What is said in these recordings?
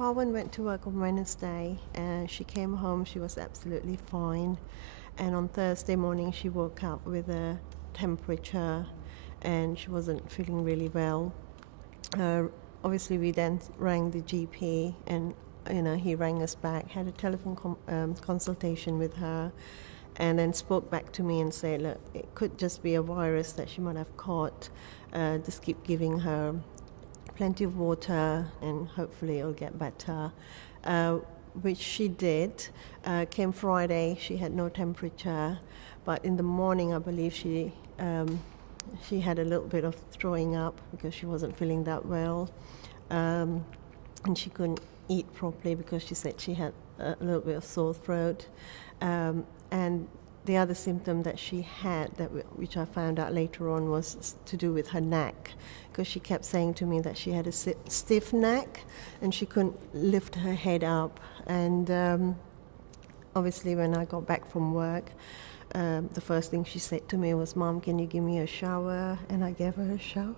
Paawan went to work on Wednesday and she came home, she was absolutely fine. And on Thursday morning she woke up with a temperature and she wasn't feeling really well. Obviously we then rang the GP and he rang us back, had a telephone consultation with her, and then spoke back to me and said, look, it could just be a virus that she might have caught. Just keep giving her plenty of water and hopefully it'll get better, which she did. Came Friday, she had no temperature, but in the morning I believe she had a little bit of throwing up because she wasn't feeling that well, and she couldn't eat properly because she said she had a little bit of sore throat. And the other symptom that she had, which I found out later on, was to do with her neck, because she kept saying to me that she had a stiff neck and she couldn't lift her head up. And obviously when I got back from work, the first thing she said to me was, Mom, can you give me a shower? And I gave her a shower.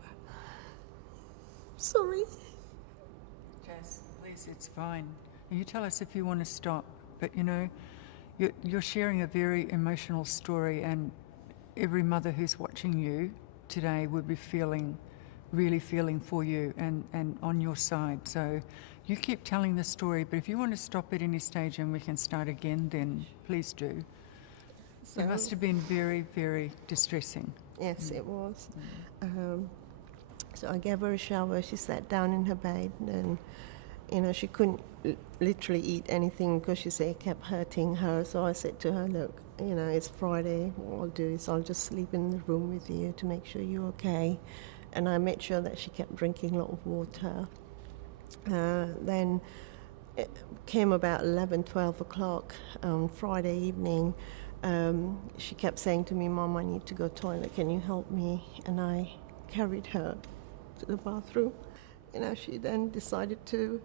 Sorry. Jas, please, it's fine. You tell us if you want to stop, but you're sharing a very emotional story, and every mother who's watching you today would be really feeling for you and on your side. So you keep telling the story, but if you want to stop at any stage and we can start again, then please do. So, it must have been very, very distressing. Yes, it was. So I gave her a shower. She sat down in her bed and she couldn't literally eat anything because she said it kept hurting her. So I said to her, look, it's Friday. What I'll do is I'll just sleep in the room with you to make sure you're okay. And I made sure that she kept drinking a lot of water. Then it came about 11, 12 o'clock on Friday evening. She kept saying to me, Mom, I need to go to the toilet. Can you help me? And I carried her to the bathroom. She then decided to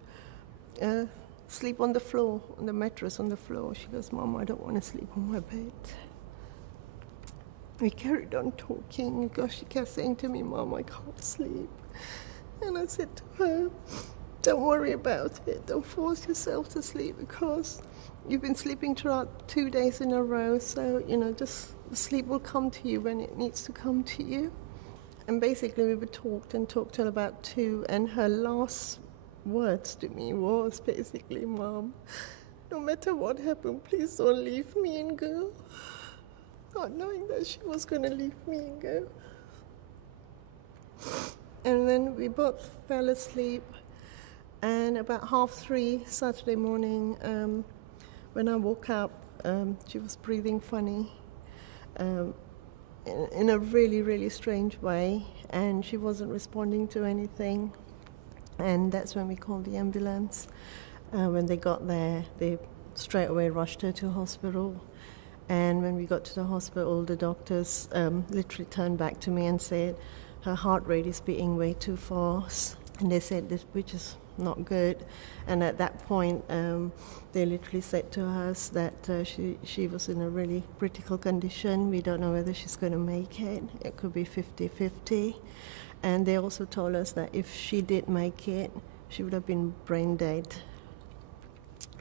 sleep on the floor, on the mattress on the floor. She goes, Mom, I don't want to sleep on my bed. We carried on talking because she kept saying to me, Mom, I can't sleep. And I said to her, don't worry about it. Don't force yourself to sleep because you've been sleeping throughout 2 days in a row. So, just sleep will come to you when it needs to come to you. And basically we talked till about 2, and her last words to me was basically, Mom, no matter what happened, please don't leave me and go. Not knowing that she was going to leave me and go. And then we both fell asleep, and about 3:30 Saturday morning, when I woke up, she was breathing funny. In a really, really strange way, and she wasn't responding to anything. And that's when we called the ambulance. When they got there, they straight away rushed her to hospital. And when we got to the hospital, the doctors literally turned back to me and said, her heart rate is beating way too fast. And they said, which is not good. And at that point, they literally said to us that she was in a really critical condition. We don't know whether she's going to make it. It could be 50-50. And they also told us that if she did make it, she would have been brain dead.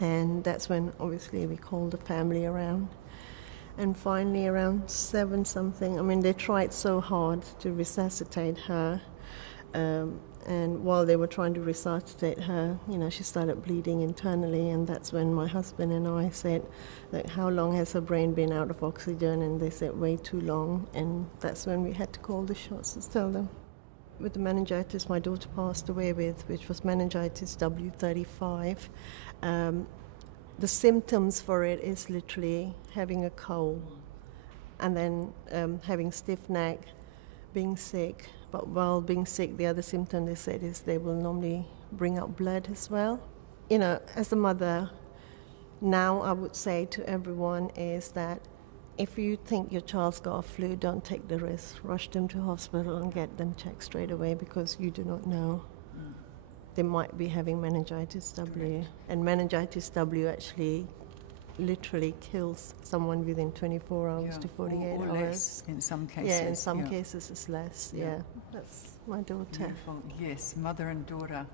And that's when, obviously, we called the family around. And finally, around 7 something, they tried so hard to resuscitate her. And while they were trying to resuscitate her, she started bleeding internally, and that's when my husband and I said, like, how long has her brain been out of oxygen? And they said, way too long, and that's when we had to call the shots to tell them. With the meningitis my daughter passed away with, which was meningitis W35, the symptoms for it is literally having a cold, and then having stiff neck, being sick. But while being sick, the other symptom they said is they will normally bring out blood as well. As a mother, now I would say to everyone is that if you think your child's got a flu, don't take the risk. Rush them to hospital and get them checked straight away because you do not know. They might be having meningitis W. Correct. And meningitis W actually literally kills someone within 24 hours to 48 or hours. Less in some cases. Yeah, in some cases it's less. Yeah. That's my daughter. Beautiful. Yes, mother and daughter.